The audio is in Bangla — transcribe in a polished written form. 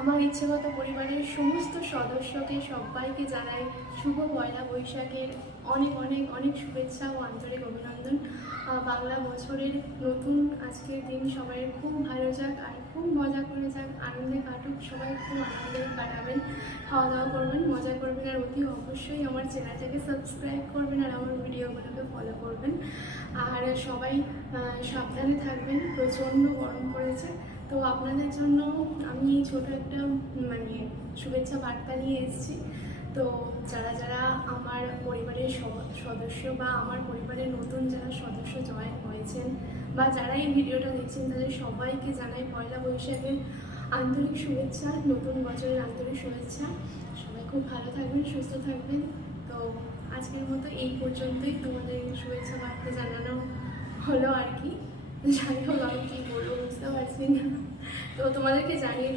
আমার ইচ্ছেগত পরিবারের সমস্ত সদস্যকে সবাইকে জানাই শুভ পয়লা বৈশাখের অনেক অনেক অনেক শুভেচ্ছা ও আন্তরিক অভিনন্দন। বাংলা বছরের নতুন আজকের দিন সবাই খুব ভালো যাক আর খুব মজা করে যাক, আনন্দে কাটুক, সবাই খুব আনন্দে কাটাবেন, খাওয়া দাওয়া করবেন, মজা করবেন। আর অতি অবশ্যই আমার চ্যানেলটাকে সাবস্ক্রাইব করবেন আর আমার ভিডিওগুলোকে ফলো করবেন। আর সবাই সাবধানে থাকবেন, প্রচণ্ড গরম পড়েছে। তো আপনাদের জন্য আমি ছোট একটা শুভেচ্ছা বার্তা নিয়ে এসেছি। তো যারা যারা আমার পরিবারের সদস্য বা আমার পরিবারের নতুন যারা সদস্য জয়েন হয়েছেন বা যারা এই ভিডিওটা দেখছেন, তাদের সবাইকে জানাই পয়লা বৈশাখের আন্তরিক শুভেচ্ছা, নতুন বছরের আন্তরিক শুভেচ্ছা। সবাই খুব ভালো থাকবেন, সুস্থ থাকবেন। তো আজকের মতো এই পর্যন্তই, তোমাদের শুভেচ্ছা বার্তা জানানো হলো আর কি। যাই হোক, আমি কী বলবো বুঝতে পারছি না, তো তোমাদেরকে জানিয়ে